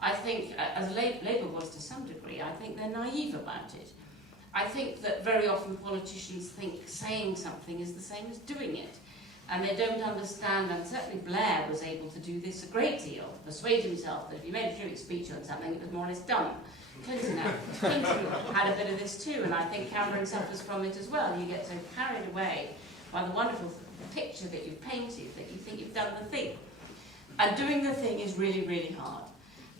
I think, as Labour was to some degree, I think they're naive about it. I think that very often politicians think saying something is the same as doing it. And they don't understand, and certainly Blair was able to do this a great deal, persuade himself that if he made a terrific speech on something, it was more or less done. Clinton had a bit of this too, and I think Cameron suffers from it as well. You get so carried away by the wonderful picture that you've painted that you think you've done the thing. And doing the thing is really, really hard.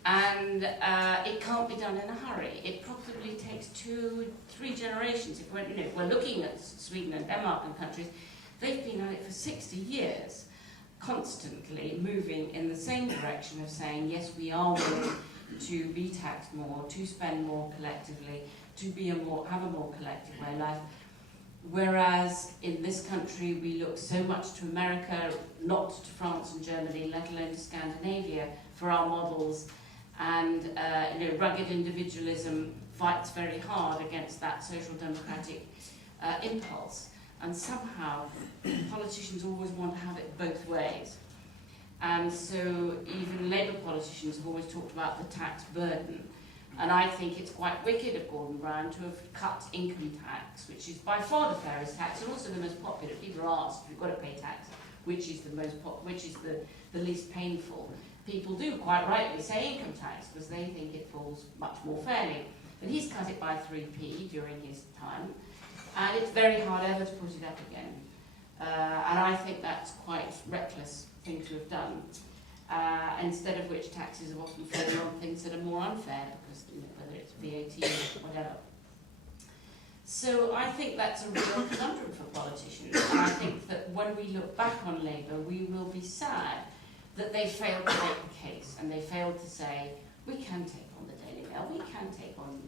And it can't be done in a hurry. It probably takes 2-3 generations. If we're looking at Sweden and Denmark and countries, they've been at it for 60 years, constantly moving in the same direction of saying, yes, we are willing to be taxed more, to spend more collectively, to be have a more collective way of life. Whereas in this country, we look so much to America, not to France and Germany, let alone to Scandinavia, for our models. And rugged individualism fights very hard against that social democratic impulse. And somehow, politicians always want to have it both ways. And so even Labour politicians have always talked about the tax burden. And I think it's quite wicked of Gordon Brown to have cut income tax, which is by far the fairest tax and also the most popular. People are asked, if you've got to pay tax, which is the least painful. People do quite rightly say income tax because they think it falls much more fairly. But he's cut it by 3p during his time, and it's very hard ever to put it up again. And I think that's quite reckless thing to have done. Instead of which taxes have often fallen on things that are more unfair, because whether it's VAT or whatever. So I think that's a real conundrum for politicians. And I think that when we look back on Labour, we will be sad that they failed to make the case, and they failed to say, we can take on the Daily Mail, we can take on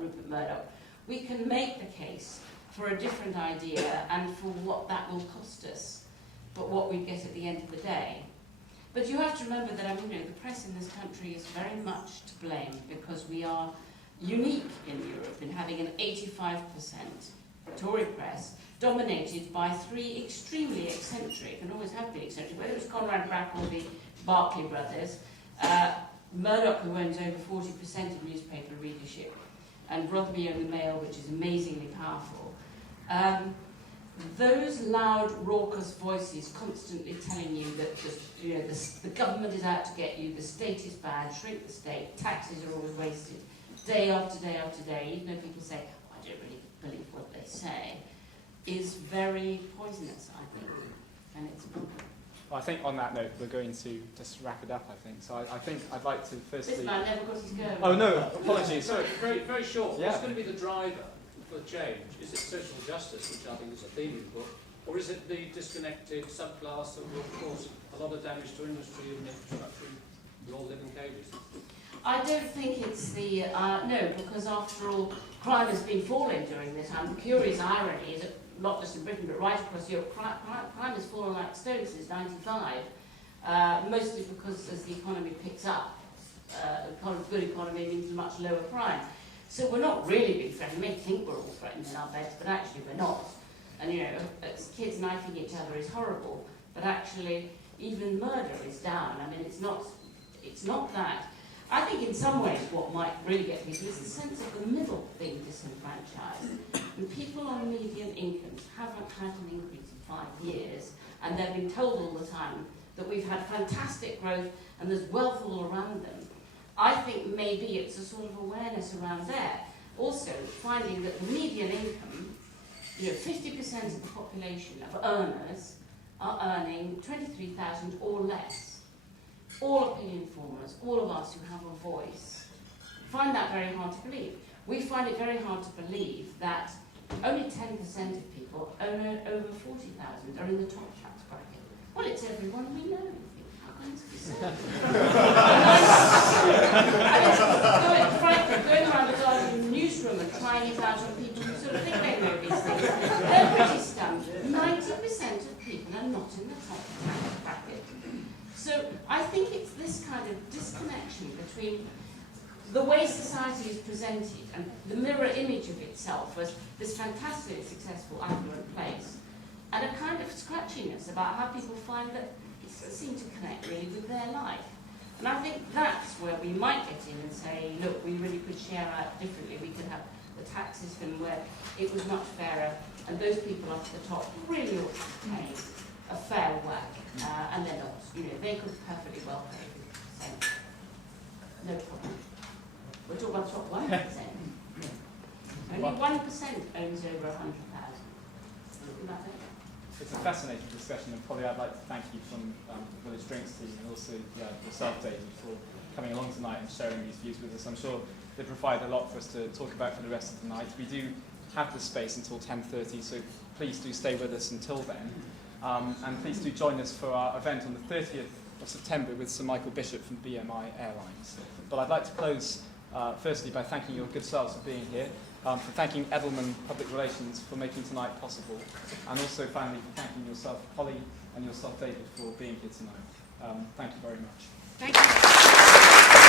Rupert Murdoch, we can make the case for a different idea and for what that will cost us, but what we get at the end of the day. But you have to remember that the press in this country is very much to blame, because we are unique in Europe in having an 85% Tory press dominated by 3 extremely eccentric, and always have been eccentric, whether it was Conrad Brack or the Barclay brothers, Murdoch, who owns over 40% of newspaper readership, and Rotherby own the Mail, which is amazingly powerful. Those loud, raucous voices constantly telling you that the government is out to get you, the state is bad, shrink the state, taxes are always wasted, day after day after day, even though people say, oh, I don't really believe what they say, is very poisonous, I think, and it's a problem. Well, I think on that note, we're going to just wrap it up, I think. So I think I'd like to firstly... This man never got his go. Oh, no, apologies. Sorry, very, very short. Yeah. What's going to be the driver for change? Is it social justice, which I think is a theme in the book, or is it the disconnected subclass that will cause a lot of damage to industry and infrastructure? We all live in cages. I don't think it's the... no, because after all, crime has been falling during this time. The curious irony is that not just in Britain, but right across Europe, crime has fallen like stones since '95, mostly because as the economy picks up, a good economy means much lower crime. So we're not really being threatened. We may think we're all threatened in our beds, but actually we're not. And as kids knifing each other is horrible, but actually even murder is down. I mean, it's not that. I think in some ways what might really get people is the sense of the middle being disenfranchised. And people on median incomes haven't had an increase in 5 years, and they've been told all the time that we've had fantastic growth and there's wealth all around them. I think maybe it's a sort of awareness around there. Also, finding that the median income, 50% of the population of earners are earning 23,000 or less. All opinion formers, all of us who have a voice, find that very hard to believe. We find it very hard to believe that only 10% of people own over 40,000 are in the top tax bracket. Well, it's everyone we know. How can this be so? Going around the garden newsroom and trying it out on people who sort of think they know these things, they're pretty stunned. 90% of people are not in the top tax bracket. So I think it's this kind of disconnection between the way society is presented and the mirror image of itself as this fantastically successful, affluent place, and a kind of scratchiness about how people find that it seems to connect really with their life. And I think that's where we might get in and say, look, we really could share out differently. We could have the tax system where it was much fairer, and those people up at the top really ought to pay a fair whack, and they're not. You know, they could perfectly well pay 50%. No problem. We're talking about top 1%. Only 1% owns over 100,000. Isn't that it? It's a fascinating discussion, and Polly, I'd like to thank you from the Village Drinks team, and also yourself, David, for coming along tonight and sharing these views with us. I'm sure they provide a lot for us to talk about for the rest of the night. We do have the space until 10:30, so please do stay with us until then. And please do join us for our event on the 30th of September with Sir Michael Bishop from BMI Airlines. But I'd like to close firstly by thanking your good selves for being here, for thanking Edelman Public Relations for making tonight possible, and also finally for thanking yourself, Polly, and yourself, David, for being here tonight. Thank you very much. Thank you.